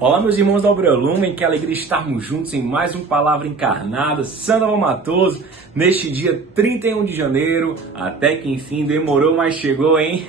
Olá, meus irmãos da Obra Lumen, que alegria estarmos juntos em mais um Palavra Encarnada. Sandoval Matoso, neste dia 31 de janeiro, até que enfim demorou, mas chegou, hein?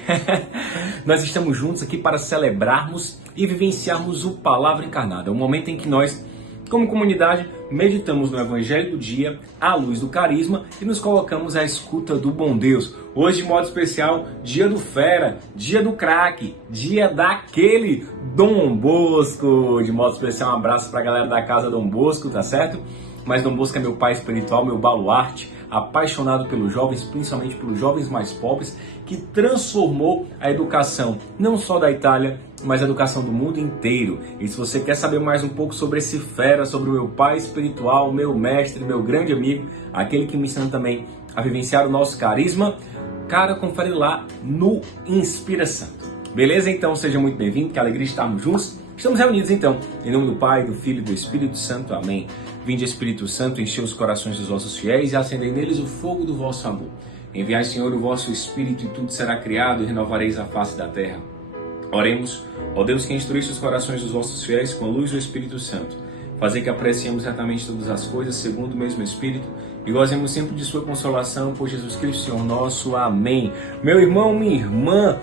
Nós estamos juntos aqui para celebrarmos e vivenciarmos o Palavra Encarnada, o momento em que nós, como comunidade, meditamos no Evangelho do dia, à luz do carisma e nos colocamos à escuta do bom Deus. Hoje, de modo especial, dia do fera, dia do craque, dia daquele Dom Bosco. De modo especial, um abraço para a galera da casa Dom Bosco, tá certo? Mas Dom Bosco é meu pai espiritual, meu baluarte, apaixonado pelos jovens, principalmente pelos jovens mais pobres, que transformou a educação, não só da Itália, mas a educação do mundo inteiro. E se você quer saber mais um pouco sobre esse fera, sobre o meu pai espiritual, meu mestre, meu grande amigo, aquele que me ensina também a vivenciar o nosso carisma, cara, confere lá no Inspira Santo. Beleza? Então seja muito bem-vindo, que alegria estarmos juntos. Estamos reunidos então, em nome do Pai, do Filho e do Espírito Santo. Amém. Vinde, Espírito Santo, encher os corações dos vossos fiéis e acendei neles o fogo do vosso amor. Enviai, Senhor, o vosso Espírito e tudo será criado e renovareis a face da terra. Oremos, ó Deus que instruísse os corações dos vossos fiéis com a luz do Espírito Santo. Fazer que apreciemos retamente todas as coisas segundo o mesmo Espírito e gozemos sempre de sua consolação por Jesus Cristo, Senhor nosso. Amém. Meu irmão, minha irmã,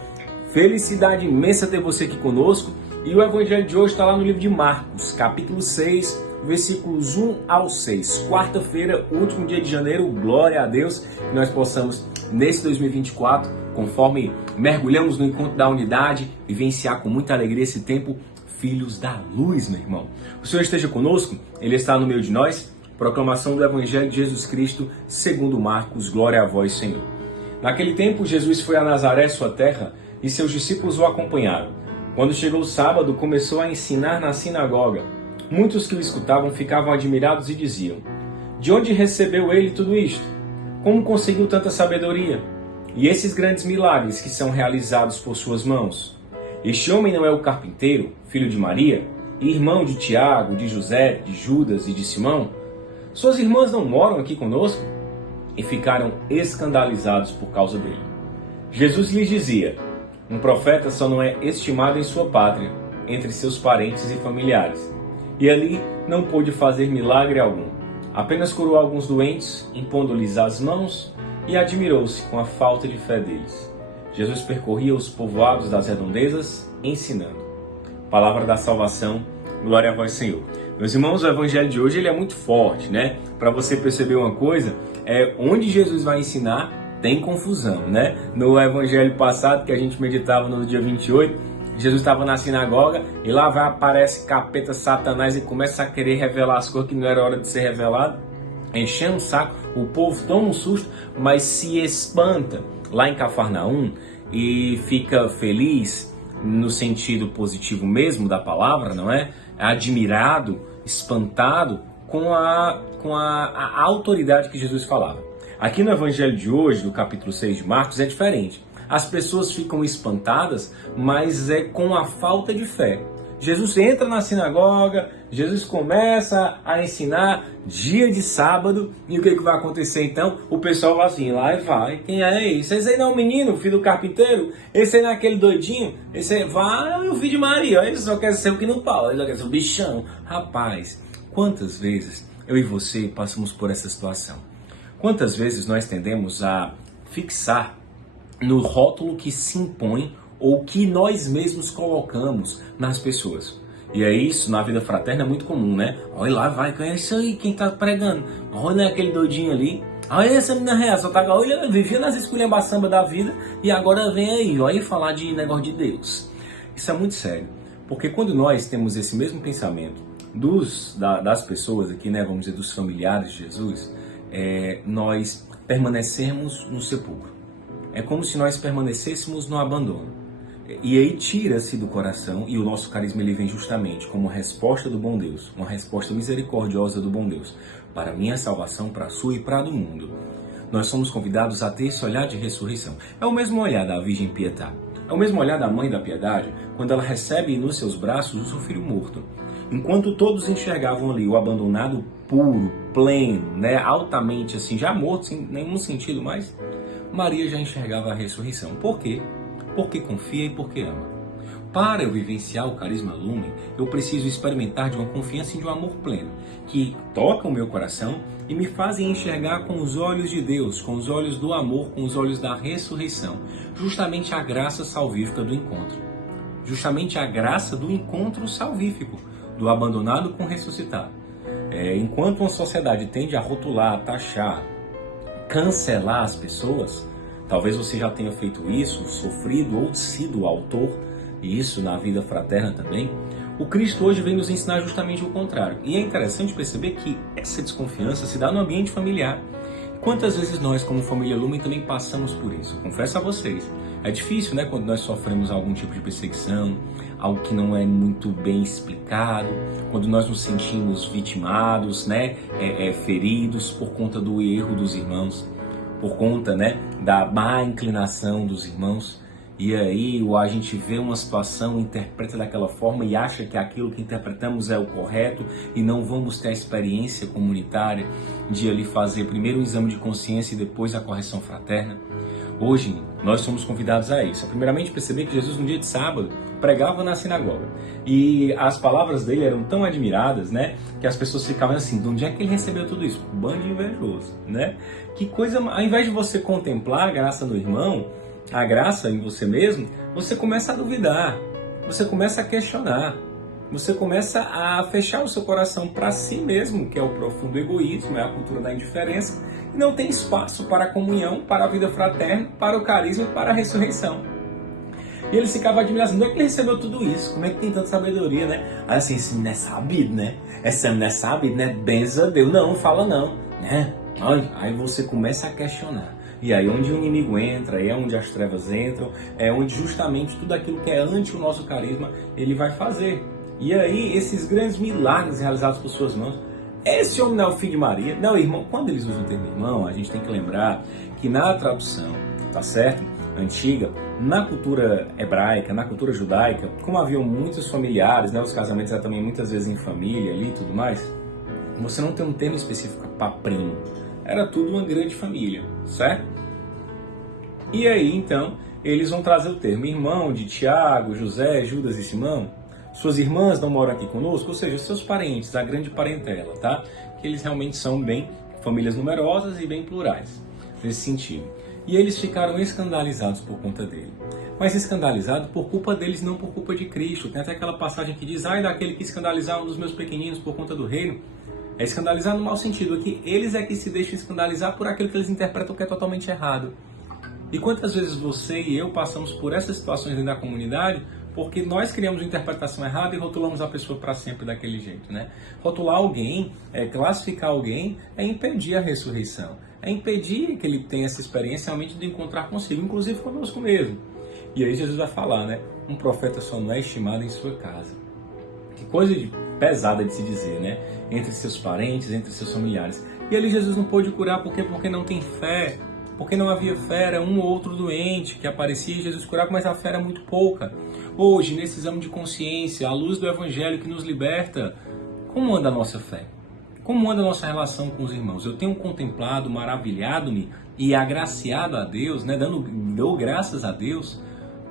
felicidade imensa ter você aqui conosco. E o Evangelho de hoje está lá no livro de Marcos, capítulo 6, versículos 1 ao 6. Quarta-feira, último dia de janeiro, glória a Deus, que nós possamos, nesse 2024, conforme mergulhamos no encontro da unidade, vivenciar com muita alegria esse tempo, filhos da luz, meu irmão. O Senhor esteja conosco, Ele está no meio de nós. Proclamação do Evangelho de Jesus Cristo, segundo Marcos, glória a vós, Senhor. Naquele tempo, Jesus foi a Nazaré, sua terra, e seus discípulos o acompanharam. Quando chegou o sábado, começou a ensinar na sinagoga. Muitos que o escutavam ficavam admirados e diziam: de onde recebeu ele tudo isto? Como conseguiu tanta sabedoria? E esses grandes milagres que são realizados por suas mãos? Este homem não é o carpinteiro, filho de Maria, e irmão de Tiago, de José, de Judas e de Simão? Suas irmãs não moram aqui conosco? E ficaram escandalizados por causa dele. Jesus lhes dizia: um profeta só não é estimado em sua pátria, entre seus parentes e familiares. E ali não pôde fazer milagre algum. Apenas curou alguns doentes, impondo-lhes as mãos, e admirou-se com a falta de fé deles. Jesus percorria os povoados das redondezas, ensinando. Palavra da salvação, glória a vós, Senhor. Meus irmãos, o Evangelho de hoje ele é muito forte, né? Para você perceber uma coisa, onde Jesus vai ensinar, tem confusão, né? No Evangelho passado, que a gente meditava no dia 28, Jesus estava na sinagoga e lá aparece capeta Satanás e começa a querer revelar as coisas que não era hora de ser revelado, enchendo o saco, o povo toma um susto, mas se espanta lá em Cafarnaum e fica feliz no sentido positivo mesmo da palavra, não é? Admirado, espantado com a autoridade que Jesus falava. Aqui no Evangelho de hoje, do capítulo 6 de Marcos, é diferente. As pessoas ficam espantadas, mas é com a falta de fé. Jesus entra na sinagoga, Jesus começa a ensinar dia de sábado, e o que vai acontecer então? O pessoal vai assim, lá e vai, quem é esse? Esse aí não é o menino, filho do carpinteiro? Esse aí não é aquele doidinho? Esse aí vai, o filho de Maria, ele só quer ser o que não fala, ele só quer ser o bichão. Rapaz, quantas vezes eu e você passamos por essa situação? Quantas vezes nós tendemos a fixar no rótulo que se impõe ou que nós mesmos colocamos nas pessoas? E é isso, na vida fraterna é muito comum, né? Olha lá, vai, quem é isso aí, quem tá pregando? Olha aquele doidinho ali. Olha essa menina real, só tá, olha, vivia nas esculhambaçambas da vida e agora vem aí, olha falar de negócio de Deus. Isso é muito sério, porque quando nós temos esse mesmo pensamento das pessoas aqui, né, vamos dizer, dos familiares de Jesus, nós permanecermos no sepulcro. É como se nós permanecêssemos no abandono. E aí tira-se do coração, e o nosso carisma ele vem justamente como resposta do bom Deus, uma resposta misericordiosa do bom Deus, para a minha salvação, para a sua e para a do mundo. Nós somos convidados a ter esse olhar de ressurreição. É o mesmo olhar da Virgem Pietá. É o mesmo olhar da Mãe da Piedade, quando ela recebe nos seus braços o seu filho morto. Enquanto todos enxergavam ali o abandonado puro, pleno, né, altamente assim, já morto, sem nenhum sentido mais, Maria já enxergava a ressurreição. Por quê? Porque confia e porque ama. Para eu vivenciar o carisma Lumen, eu preciso experimentar de uma confiança e de um amor pleno, que toca o meu coração e me fazem enxergar com os olhos de Deus, com os olhos do amor, com os olhos da ressurreição, justamente a graça salvífica do encontro. Justamente a graça do encontro salvífico, do abandonado com o ressuscitado. Enquanto uma sociedade tende a rotular, taxar, cancelar as pessoas, talvez você já tenha feito isso, sofrido ou sido o autor, e isso na vida fraterna também, o Cristo hoje vem nos ensinar justamente o contrário. E é interessante perceber que essa desconfiança se dá no ambiente familiar. Quantas vezes nós, como família Lumen, também passamos por isso? Eu confesso a vocês, é difícil, né, quando nós sofremos algum tipo de perseguição, algo que não é muito bem explicado, quando nós nos sentimos vitimados, né, feridos por conta do erro dos irmãos, por conta, né, da má inclinação dos irmãos. E aí a gente vê uma situação, interpreta daquela forma e acha que aquilo que interpretamos é o correto e não vamos ter a experiência comunitária de ali fazer primeiro o exame de consciência e depois a correção fraterna. Hoje nós somos convidados a isso. Primeiramente perceber que Jesus no dia de sábado pregava na sinagoga e as palavras dele eram tão admiradas, né, que as pessoas ficavam assim, de onde é que ele recebeu tudo isso? Bando de invejoso, né? Que coisa, ao invés de você contemplar a graça no irmão, a graça em você mesmo, você começa a duvidar, você começa a questionar, você começa a fechar o seu coração para si mesmo, que é o profundo egoísmo, é a cultura da indiferença, e não tem espaço para a comunhão, para a vida fraterna, para o carisma e para a ressurreição. E ele ficava admirando, onde é que ele recebeu tudo isso? Como é que tem tanta sabedoria, né? Aí assim, esse menino é sabido, né? Esse menino é sabido, né? Benza a Deus. Não, fala não, né? Aí você começa a questionar. E aí onde o inimigo entra, é onde as trevas entram, é onde justamente tudo aquilo que é anti o nosso carisma, ele vai fazer. E aí esses grandes milagres realizados por suas mãos, esse homem não é o filho de Maria? Não, irmão, quando eles usam o termo irmão, a gente tem que lembrar que na tradução, tá certo? Antiga, na cultura hebraica, na cultura judaica, como haviam muitos familiares, né, os casamentos eram também muitas vezes em família ali e tudo mais, você não tem um termo específico para primo. Era tudo uma grande família, certo? E aí, então, eles vão trazer o termo irmão de Tiago, José, Judas e Simão. Suas irmãs não moram aqui conosco, ou seja, seus parentes, a grande parentela, tá? Que eles realmente são bem famílias numerosas e bem plurais, nesse sentido. E eles ficaram escandalizados por conta dele. Mas escandalizados por culpa deles, não por culpa de Cristo. Tem até aquela passagem que diz, ai daquele que escandalizar um dos meus pequeninos por conta do reino. É escandalizar no mau sentido, aqui eles é que se deixam escandalizar por aquilo que eles interpretam que é totalmente errado. E quantas vezes você e eu passamos por essas situações dentro da comunidade porque nós criamos uma interpretação errada e rotulamos a pessoa para sempre daquele jeito, né? Rotular alguém, classificar alguém, é impedir a ressurreição. É impedir que ele tenha essa experiência realmente de encontrar consigo, inclusive conosco mesmo. E aí Jesus vai falar, né? Um profeta só não é estimado em sua casa. Que coisa pesada de se dizer, né? Entre seus parentes, entre seus familiares. E ali Jesus não pôde curar, por quê? Porque não tem fé. Porque não havia fé, era um ou outro doente que aparecia e Jesus curava, mas a fé era muito pouca. Hoje, nesse exame de consciência, à luz do Evangelho que nos liberta, como anda a nossa fé? Como anda a nossa relação com os irmãos? Eu tenho contemplado, maravilhado-me e agraciado a Deus, né? Dou graças a Deus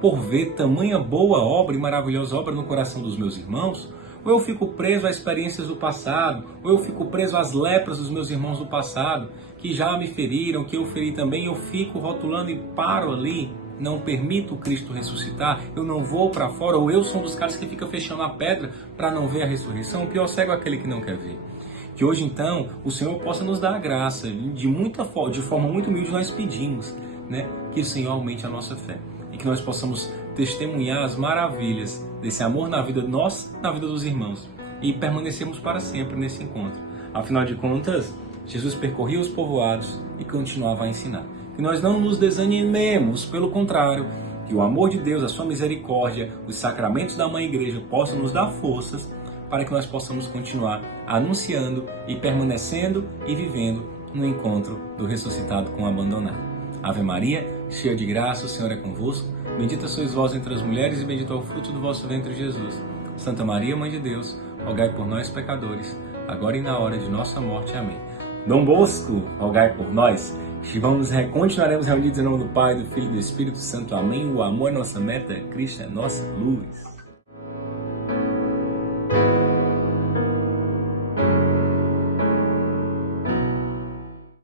por ver tamanha boa obra e maravilhosa obra no coração dos meus irmãos? Ou eu fico preso a experiências do passado, ou eu fico preso às lepras dos meus irmãos do passado, que já me feriram, que eu feri também, eu fico rotulando e paro ali, não permito o Cristo ressuscitar, eu não vou para fora, ou eu sou um dos caras que fica fechando a pedra para não ver a ressurreição, o pior cego é aquele que não quer ver. Que hoje então o Senhor possa nos dar a graça, de forma muito humilde nós pedimos, né, que o Senhor aumente a nossa fé. E que nós possamos testemunhar as maravilhas desse amor na vida nossa, na vida dos irmãos. E permanecermos para sempre nesse encontro. Afinal de contas, Jesus percorria os povoados e continuava a ensinar. Que nós não nos desanimemos, pelo contrário, que o amor de Deus, a sua misericórdia, os sacramentos da Mãe Igreja possam nos dar forças para que nós possamos continuar anunciando e permanecendo e vivendo no encontro do ressuscitado com o abandonado. Ave Maria, cheia de graça, o Senhor é convosco. Bendita sois vós entre as mulheres e bendito é o fruto do vosso ventre, Jesus. Santa Maria, Mãe de Deus, rogai por nós, pecadores, agora e na hora de nossa morte. Amém. Dom Bosco, rogai por nós. Continuaremos reunidos em nome do Pai, do Filho e do Espírito Santo. Amém. O amor é nossa meta, Cristo é nossa luz.